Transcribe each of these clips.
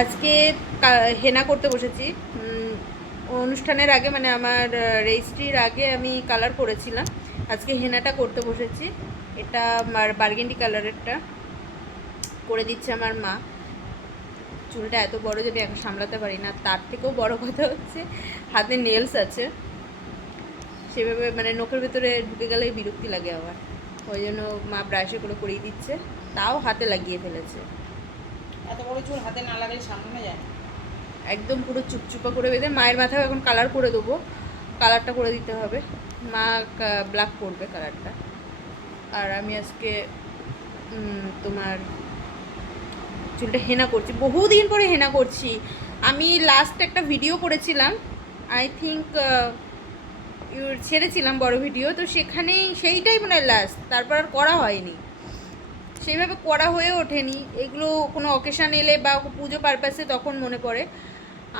আজকে হেনা করতে বসেছি। অনুষ্ঠানের আগে মানে আমার রেজিস্ট্রির আগে আমি কালার করেছিলাম, আজকে হেনাটা করতে বসেছি। এটা আমার বার্গেন্ডি কালারেরটা করে দিচ্ছে আমার মা। চুলটা এত বড় যে আমি এখন সামলাতে পারি না, তার থেকেও বড় কথা হচ্ছে হাতে নেলস আছে, সেভাবে মানে নখের ভেতরে ঢুকে গেলেই বিরক্তি লাগে আমার। ওই জন্য মা ব্রাশে করে করিয়ে দিচ্ছে, তাও হাতে লাগিয়ে ফেলেছে। এত বড় চুল হাতে না লাগলে সামনে যায় না। একদম পুরো চুপচুপা করে বেঁধে মায়ের মাথায় এখন কালার করে দেবো, কালারটা করে দিতে হবে। মা ব্ল্যাক করবে কালারটা, আর আমি আজকে তোমার চুলটা হেনা করছি, বহুদিন পরে হেনা করছি। আমি লাস্ট একটা ভিডিও করেছিলাম, আই থিঙ্ক ছেড়েছিলাম বড় ভিডিও, তো সেখানেই সেইটাই মনে হয় লাস্ট, তারপর আর করা হয়নি, সেইভাবে করা হয়ে ওঠেনি। এগুলো কোনো অকেশান এলে বা পুজো পারপাসে তখন মনে পড়ে।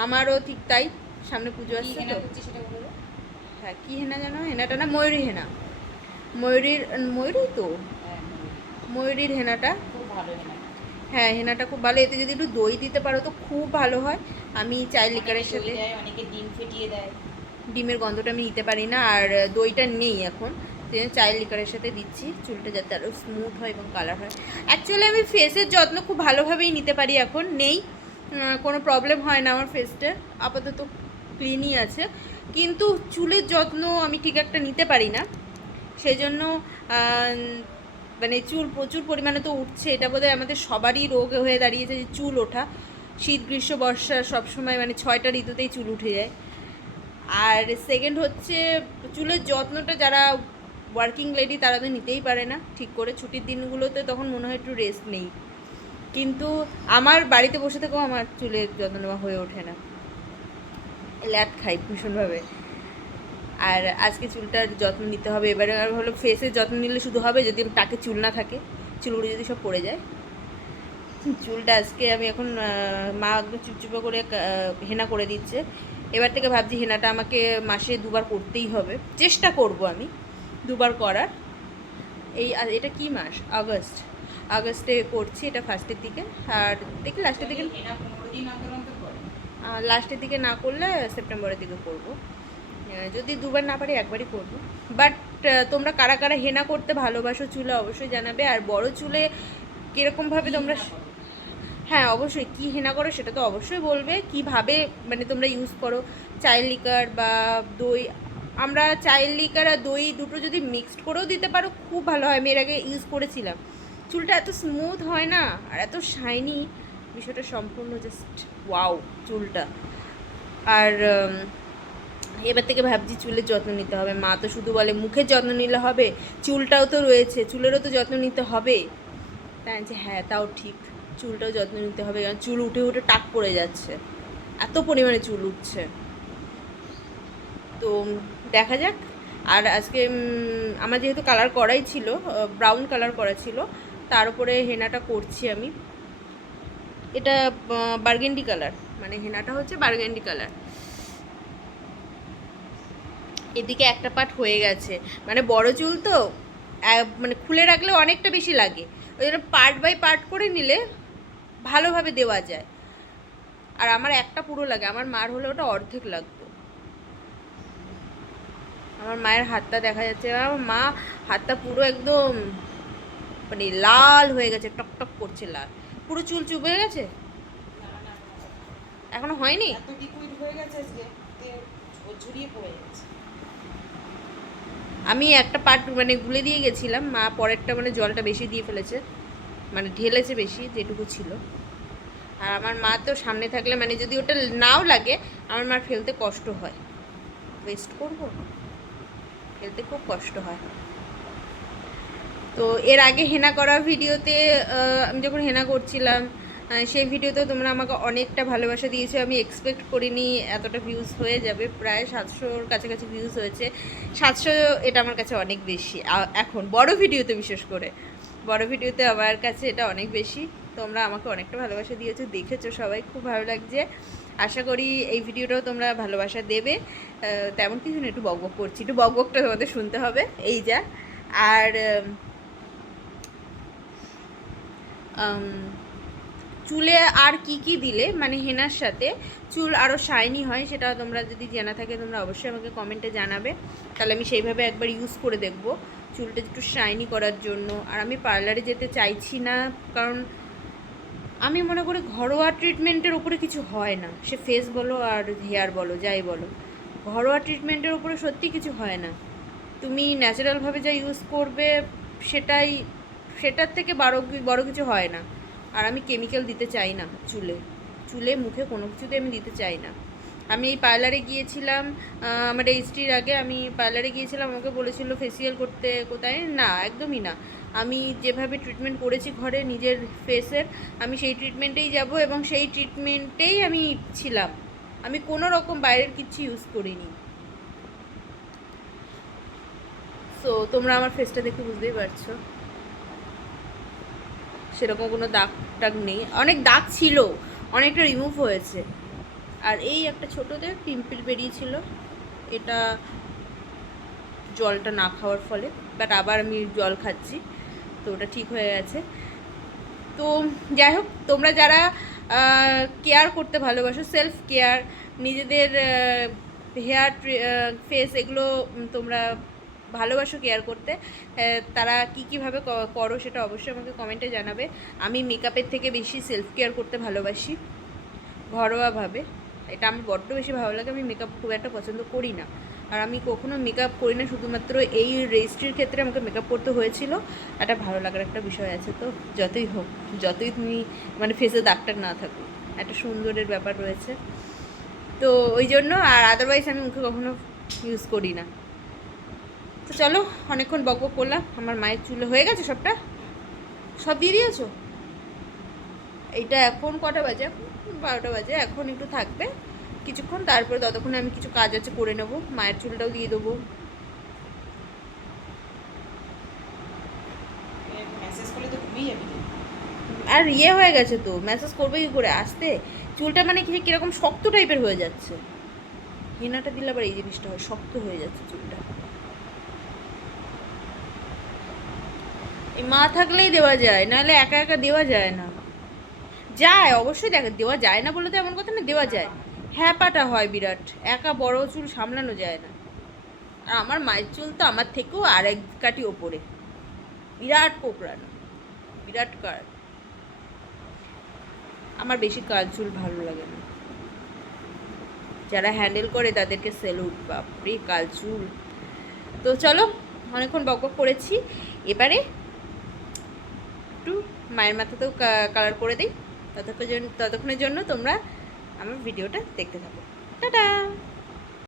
আমারও ঠিক তাই, সামনে পুজো কি আসছে হেনা তো। করছি সেটা বলো। হ্যাঁ, কী হেনা জানো? হেনাটা না ময়ূরী হেনা, ময়ূরীর, ময়ূরী তো, হ্যাঁ, ময়ূরীর হেনাটা। খুব ভালো হেনা। হ্যাঁ, হেনাটা খুব ভালো, এতে যদি একটু দই দিতে পারো তো খুব ভালো হয়। আমি চাই অনেকে লিকারের দই সাথে, দেয়, অনেকে ডিম ফেটিয়ে দেয়। ডিমের গন্ধটা আমি নিতে পারি না, আর দইটা নেই এখন, সেই জন্য চায়ের লিকারের সাথে দিচ্ছি, চুলটা যাতে আরও স্মুথ হয় এবং কালার হয়। অ্যাকচুয়ালি আমি ফেসের যত্ন খুব ভালোভাবেই নিতে পারি, এখন নেই, কোনো প্রবলেম হয় না আমার ফেসটা, আপাতত ক্লিনই আছে। কিন্তু চুলের যত্ন আমি ঠিক একটা নিতে পারি না, সেই জন্য মানে চুল প্রচুর পরিমাণে তো উঠছে, এটা বোধহয় আমাদের সবারই রোগ হয়ে দাঁড়িয়েছে যে চুল ওঠা। শীত গ্রীষ্ম বর্ষা সবসময় মানে 6টা ঋতুতেই চুল উঠে যায়। আর সেকেন্ড হচ্ছে চুলের যত্নটা যারা ওয়ার্কিং লেডি তারা তো নিতেই পারে না ঠিক করে, ছুটির দিনগুলোতে তখন মনে হয় একটু রেস্ট নেই, কিন্তু আমার বাড়িতে বসে থেকেও আমার চুলের যত্ন নেওয়া হয়ে ওঠে না, ল্যাট খাই ভীষণভাবে। আর আজকে চুলটার যত্ন নিতে হবে, এবারে আর হলো ফেসের যত্ন নিলে শুধু হবে যদি টাকে চুল না থাকে, চুলগুলো যদি সব পড়ে যায়। চুলটা আজকে আমি এখন মা একদম চুপচুপে করে হেনা করে দিচ্ছে। এবার থেকে ভাবছি হেনাটা আমাকে মাসে 2বার করতেই হবে, চেষ্টা করব আমি 2বার করার। এই এটা কি মাস? আগস্ট, আগস্টে করছি এটা ফার্স্টের দিকে, আর দেখি লাস্টের যদি দিকে, হেনা 15 দিন অন্তর অন্তর করে। লাস্টের দিকে না করলে সেপ্টেম্বরের দিকে করব। যদি 2বার না পারি একবারই করব। বাট তোমরা কারা কারা হেনা করতে ভালোবাসো চুলে অবশ্যই জানাবে, আর বড় চুলে কীরকমভাবে কি তোমরা, হেনা করো? হ্যাঁ অবশ্যই কী হেনা করো সেটা তো অবশ্যই বলবে, কীভাবে মানে তোমরা ইউজ করো, চায়ের লিকার বা দই। আমরা চায়ের লিকার আর দই দুটো যদি মিক্সড করেও দিতে পারো খুব ভালো হয়, আমি এর আগে ইউজ করেছিলাম। চুলটা এত স্মুথ হয় না আর এত শাইনি, বিষয়টা সম্পূর্ণ জাস্ট ওয়াও চুলটা। আর এবার থেকে ভাবছি চুলের যত্ন নিতে হবে, মা তো শুধু বলে মুখের যত্ন নিলে হবে, চুলটাও তো রয়েছে, চুলেরও তো যত্ন নিতে হবে। তাই যে হ্যাঁ তাও ঠিক, চুলটাও যত্ন নিতে হবে, কারণ চুল উঠে উঠে টাক পড়ে যাচ্ছে, এত পরিমাণে চুল উঠছে। তো দেখা যাক। আর আজকে আমার যেহেতু কালার করাই ছিল, ব্রাউন কালার করা ছিল, তার উপরে হেনাটা করছি আমি। এটা বার্গেন্ডি কালার, মানে হেনাটা হচ্ছে বার্গেন্ডি কালার। এদিকে একটা পার্ট হয়ে গেছে, মানে বড় চুল তো মানে খুলে রাখলে অনেকটা বেশি লাগে, ওই জন্য পার্ট বাই পার্ট করে নিলে ভালোভাবে দেওয়া যায়। আর আমার একটা পুরো লাগে, আমার মার হলে ওটা অর্ধেক লাগতো। আমার মায়ের হাতটা দেখা যাচ্ছে, আমার মা হাতটা পুরো একদম মানে লাল হয়ে গেছে, টকটক করছে লাল, পুরো চুল চুবে গেছে। না না, এখনো হয়নি। এত লিকুইড হয়ে গেছে আজকে যে ঝরঝরিয়ে পড়ে যাচ্ছে। আমি একটা পার্ট মানে গুলে দিয়ে গেছিলাম, মা পরেরটা মানে জলটা বেশি দিয়ে ফেলেছে, মানে ঢেলেছে বেশি যেটুকু ছিল। আর আমার মা তো সামনে থাকলে মানে যদি ওটা নাও লাগে আমার মার ফেলতে কষ্ট হয়, ওয়েস্ট করবো, ফেলতে খুব কষ্ট হয়। তো এর আগে হেনা করা ভিডিওতে আমি যখন হেনা করছিলাম সেই ভিডিওতে তোমরা আমাকে অনেকটা ভালোবাসা দিয়েছো, আমি এক্সপেক্ট করিনি এতটা ভিউজ হয়ে যাবে, প্রায় 700-র কাছাকাছি ভিউজ হয়েছে। 700 এটা আমার কাছে অনেক বেশি, এখন বড় ভিডিওতে বিশেষ করে বড় ভিডিওতে আমার কাছে এটা অনেক বেশি। তোমরা আমাকে অনেকটা ভালোবাসা দিয়েছো, দেখেছো সবাই, খুব ভালো লাগছে। আশা করি এই ভিডিওটাও তোমরা ভালোবাসা দেবে। তেমন কিছু না, একটু বকবক করছি, একটু বকবকটা তোমাদের শুনতে হবে, এই যা। আর চুলে আর কি কি দিলে মানে হেনার সাথে চুল আরও শাইনি হয়, সেটা তোমরা যদি জানা থাকে তোমরা অবশ্যই আমাকে কমেন্টে জানাবে, তাহলে আমি সেইভাবে একবার ইউজ করে দেখব চুলটা একটু শাইনি করার জন্য। আর আমি পার্লারে যেতে চাইছি না, কারণ আমি মনে করি ঘরোয়া ট্রিটমেন্টের উপরে কিছু হয় না, সে ফেস বলো আর হেয়ার বলো যাই বলো, ঘরোয়া ট্রিটমেন্টের উপরে সত্যি কিছু হয় না। তুমি ন্যাচারালভাবে যা ইউজ করবে সেটাই, সেটার থেকে বড় কিছু হয় না। আর আমি কেমিক্যাল দিতে চাই না চুলে, চুলে মুখে কোনো কিছুতে আমি দিতে চাই না। আমি এই পার্লারে গিয়েছিলাম আমার রেজিস্ট্রির আগে, আমি পার্লারে গিয়েছিলাম, আমাকে বলেছিল ফেসিয়াল করতে, কোথায় না, একদমই না। আমি যেভাবে ট্রিটমেন্ট করেছি ঘরে নিজের ফেসের, আমি সেই ট্রিটমেন্টেই যাব এবং সেই ট্রিটমেন্টেই আমি ছিলাম। আমি কোনো রকম বাইরের কিছু ইউজ করিনি। সো তোমরা আমার ফেসটা দেখে বুঝতেই পারছো সেরকম কোনো দাগ টাগ নেই, অনেক দাগ ছিল, অনেকটা রিমুভ হয়েছে। আর এই একটা ছোটোতে পিম্পল বেরিয়েছিল, এটা জলটা না খাওয়ার ফলে, বাট আবার আমি জল খাচ্ছি তো ওটা ঠিক হয়ে গেছে। তো যাই হোক, তোমরা যারা কেয়ার করতে ভালোবাসো, সেলফ কেয়ার, নিজেদের হেয়ার ফেস এগুলো তোমরা ভালোবাসো কেয়ার করতে, তারা কীভাবে করো সেটা অবশ্যই আমাকে কমেন্টে জানাবে। আমি মেকআপের থেকে বেশি সেলফ কেয়ার করতে ভালোবাসি ঘরোয়াভাবে, এটা আমার বড্ড বেশি ভালো লাগে। আমি মেকআপ খুব একটা পছন্দ করি না, আর আমি কখনো মেকআপ করি না, শুধুমাত্র এই রেজিস্ট্রির ক্ষেত্রে আমাকে মেকআপ করতে হয়েছিল, একটা ভালো লাগার একটা বিষয় আছে। তো যতই হোক, যতই তুমি মানে ফেসে দাগটাগ না থাকুক, একটা সুন্দরের ব্যাপার রয়েছে, তো ওই জন্য। আর আদারওয়াইজ আমি মুখে কখনো ইউজ করি না। তো চলো, অনেকক্ষণ বকবক করলাম। আমার মায়ের চুলে হয়ে গেছে সবটা, সব দিয়ে দিয়েছো? এইটা এখন কটা বাজে? এখন 12টা বাজে, এখন একটু থাকবে কিছুক্ষণ, তারপরে ততক্ষণে আমি কিছু কাজ আছে করে নেবো, মায়ের চুলটাও দিয়ে দেবো। মেসেজ করলে তো ঘুমিয়ে যাবি। আর হয়ে গেছে তো, মেসেজ করবে কি করে আসতে, চুলটা মানে কীরকম শক্ত টাইপের হয়ে যাচ্ছে, হেনাটা দিলে আবার এই জিনিসটা হয়, শক্ত হয়ে যাচ্ছে চুলটা। এই মা থাকলেই দেওয়া যায়, নাহলে একা একা দেওয়া যায় না। যায় অবশ্যই, দেওয়া যায় না বলে তো এমন কথা না, দেওয়া যায়, হ্যাপাটা হয় বিরাট, একা বড় চুল সামলানো যায় না। আর আমার মায়ের চুল তো আমার থেকেও আর এক কাটি ওপরে, বিরাট কোকড়ানো, বিরাট কার। আমার বেশি কাল চুল ভালো লাগে না, যারা হ্যান্ডেল করে তাদেরকে স্যালুট, বাপরে কাল চুল। তো চলো, অনেকক্ষণ বকবক করেছি, এবারে একটু মায়ের মাথাতেও কালার করে দিই। ততক্ষণের জন্য তোমরা আমার ভিডিওটা দেখতে থাকো। টাটা।